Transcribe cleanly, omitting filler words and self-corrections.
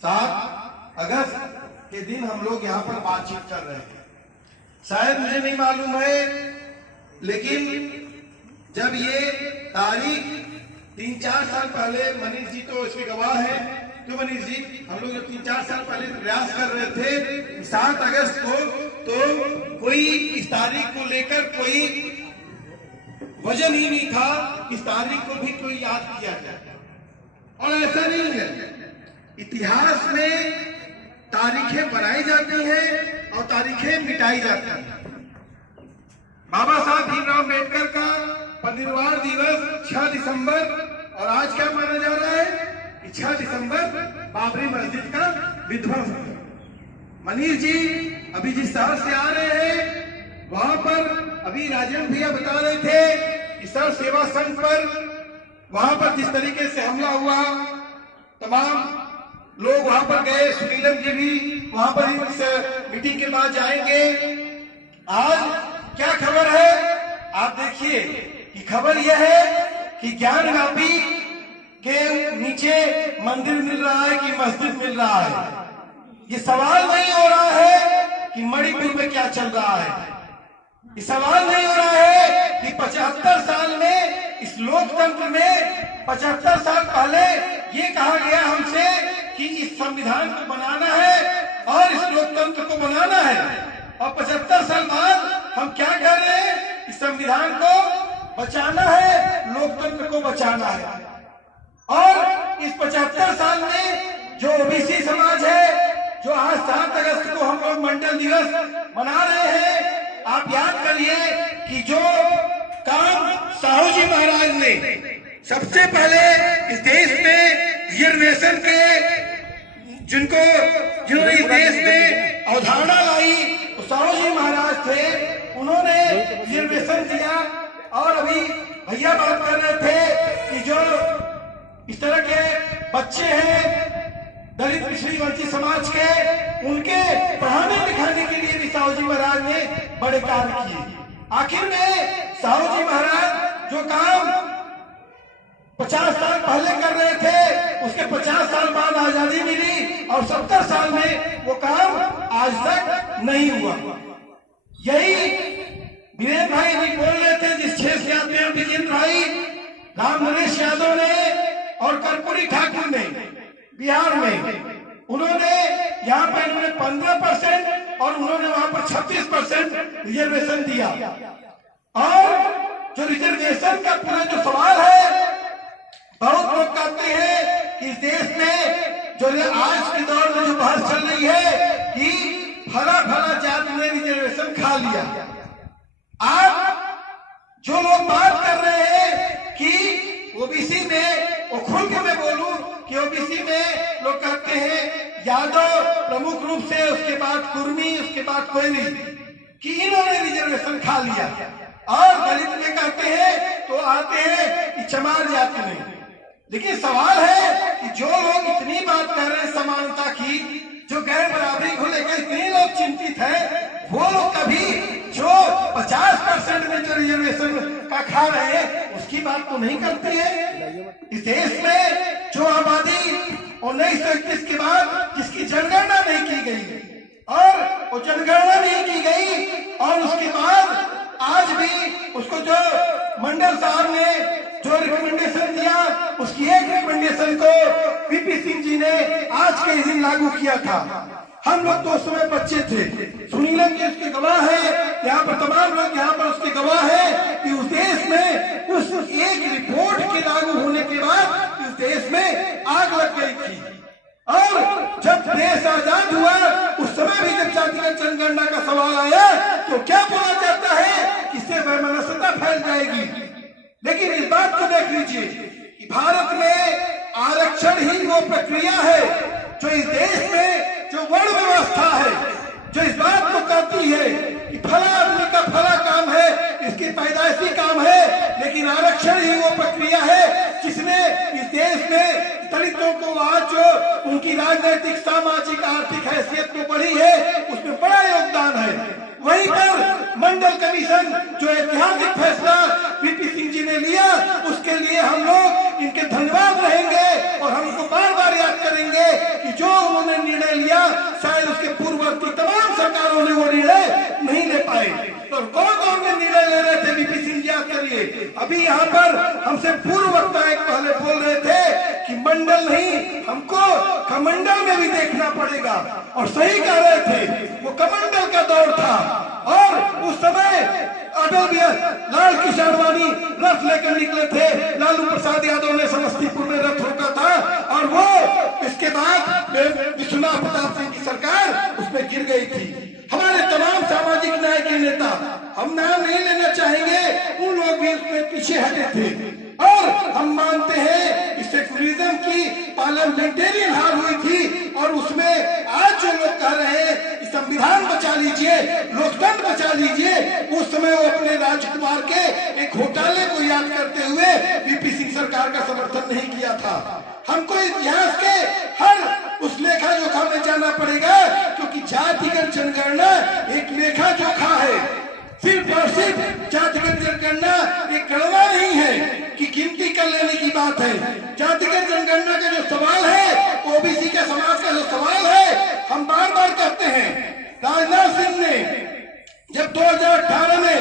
7 अगस्त के दिन हम लोग यहाँ पर बातचीत कर रहे हैं। शायद मुझे नहीं मालूम है, लेकिन जब ये तारीख 3-4 साल पहले, मनीष जी तो इसके गवाह है, तो मनीष जी हम लोग जब 3-4 साल पहले प्रयास कर रहे थे 7 अगस्त को, तो कोई इस तारीख को लेकर कोई वजन ही नहीं था, इस तारीख को भी कोई याद किया जाए। और ऐसा नहीं है, इतिहास में तारीखें बनाई जाती हैं और तारीखें मिटाई जाती हैं। बाबा साहब भीमराव अम्बेडकर का परिनिर्वाण दिवस 6 दिसंबर, और आज क्या माना जा रहा है कि 6 दिसंबर बाबरी मस्जिद का विध्वंस। मनीष जी अभी जिस शहर से आ रहे हैं वहां पर अभी राजेंद्र भैया बता रहे थे कि सर सेवा संघ पर वहां पर जिस तरीके से हमला हुआ, तमाम लोग वहां पर गए, सुनीलम जी भी वहां पर इस मीटिंग के बाद जाएंगे। आज क्या खबर है आप देखिए कि खबर यह है कि ज्ञानव्यापी के नीचे मंदिर मिल रहा है कि मस्जिद मिल रहा है। ये सवाल नहीं हो रहा है कि मणिपुर में क्या चल रहा है, ये सवाल नहीं हो रहा है कि 75 साल में इस लोकतंत्र में 75 साल पहले ये कहा गया हमसे कि इस संविधान को बनाना है और इस लोकतंत्र को बनाना है, और 75 साल बाद हम क्या कर रहे हैं, इस संविधान को बचाना है, लोकतंत्र को बचाना है। और इस 75 साल में जो ओबीसी समाज है, जो आज 7 अगस्त को हम लोग मंडल दिवस मना रहे हैं, आप याद करिए कि जो काम साहू जी महाराज ने सबसे पहले इस देश में रिजर्वेशन के जिन्होंने इस देश में अवधारणा लाई, वो साहू जी महाराज थे। उन्होंने रिजर्वेशन दिया। और अभी भैया बात कर रहे थे कि जो इस तरह के बच्चे हैं दलित पिछड़ी वंचित समाज के, उनके पढ़ाने लिखाने के लिए भी साहू जी महाराज ने बड़े कार्य किए। आखिर में साहू जी महाराज जो काम 50 साल पहले कर रहे थे, उसके 50 साल बाद आजादी मिली और 70 साल में वो काम आज तक नहीं हुआ। यही वीरेंद्र भाई भी बोल रहे थे, जिस 6 से आते हैं विजेंद्र भाई, राम नरेश यादव ने और कर्पूरी ठाकुर ने बिहार में, उन्होंने यहाँ पर इन्होंने 15% और उन्होंने वहां पर 36% रिजर्वेशन दिया। और जो रिजर्वेशन का पूरा जो सवाल है, बहुत लोग कहते हैं कि इस देश में जो आज के दौर में जो बहस चल रही है कि फला जाति ने रिजर्वेशन खा लिया। आप जो लोग बात कर रहे हैं कि ओबीसी में, वो खुल के मैं बोलूं कि ओबीसी में लोग कहते हैं यादव प्रमुख रूप से, उसके बाद कुर्मी, उसके बाद कोयली, कि इन्होंने रिजर्वेशन खा लिया। और दलित में कहते हैं तो आते हैं कि चमार जाति में। लेकिन सवाल है कि जो लोग इतनी बात कर रहे हैं समानता की, जो गैर बराबरी को लेकर इतने लोग चिंतित हैं, वो लोग कभी जो 50% में जो रिजर्वेशन का खा रहे हैं उसकी बात तो नहीं करती है। इस देश में जो आबादी 1931 के बाद जिसकी जनगणना नहीं की गई, और वो जनगणना नहीं की गई, और उसके बाद आज भी उसको जो मंडल साहब ने जो रिकमेंडेशन दिया, उसकी एक रिकमेंडेशन को वीपी सिंह जी ने आज के दिन लागू किया था। हम लोग तो उस समय बच्चे थे, सुनीलम जी उसके गवाह है, यहाँ पर तमाम लोग यहाँ पर उसके गवाह है कि उस देश में उस एक रिपोर्ट के लागू होने के बाद इस देश में आग लग गई थी। और जब देश आजाद हुआ उस समय भी जब जातिगत जनगणना का सवाल आया तो क्या बोला जाता है कि इससे वैमनस्यता फैल जाएगी। लेकिन इस बात को देख लीजिए कि भारत में आरक्षण ही वो प्रक्रिया है जो इस देश में जो वर्ण व्यवस्था है, जो इस बात को कहती है कि फला आदमी का फला काम है, इसकी पैदाइशी काम है, लेकिन आरक्षण ही वो प्रक्रिया है जिसने इस देश में दलितों को आज जो उनकी राजनीतिक, सामाजिक, आर्थिक हैसियत को बढ़ी है, उसमें बड़ा योगदान है। वहीं पर मंडल कमीशन जो ऐतिहासिक फैसला वीपी सिंह जी ने लिया, उसके लिए हम लोग इनके धन्यवाद रहेंगे और हमको बार बार याद करेंगे कि जो अभी यहाँ पर हमसे पूर्व वक्ता एक पहले बोल रहे थे कि मंडल नहीं, हमको कमंडल में भी देखना पड़ेगा, और सही कह रहे थे। वो कमंडल का दौर था और उस समय अटल बिहारी लाल कृष्ण आडवाणी रथ लेकर निकले थे। लालू प्रसाद यादव ने समस्तीपुर में रथ रोका था और वो इसके बाद विश्वनाथ प्रताप सिंह की सरकार उसमें गिर गई थी। हमारे तमाम सामाजिक न्याय के नेता, हम नाम नहीं लेना चाहेंगे, उन लोग भी उसमें पीछे हटे थे। और हम मानते हैं इस सेकुलरिज्म की पार्लियामेंटेरियन हार हुई थी, और उसमें आज जो लोग कह रहे हैं संविधान बचा लीजिए, लोकतंत्र बचा लीजिए, उस समय वो अपने राजकुमार के एक घोटाले को याद करते हुए वीपी सिंह सरकार का समर्थन नहीं किया था। हमको इतिहास के हर उस लेखा जोखा में जाना पड़ेगा, क्योंकि जातिगत जनगणना एक लेखा जोखा है। सिर्फ और सिर्फ जातिगत जनगणना एक गणना नहीं है कि गिनती कर लेने की बात है। जातिगत जनगणना का जो सवाल है, ओबीसी के समाज का जो सवाल है, हम बार बार कहते हैं। राजनाथ सिंह ने जब 2018 में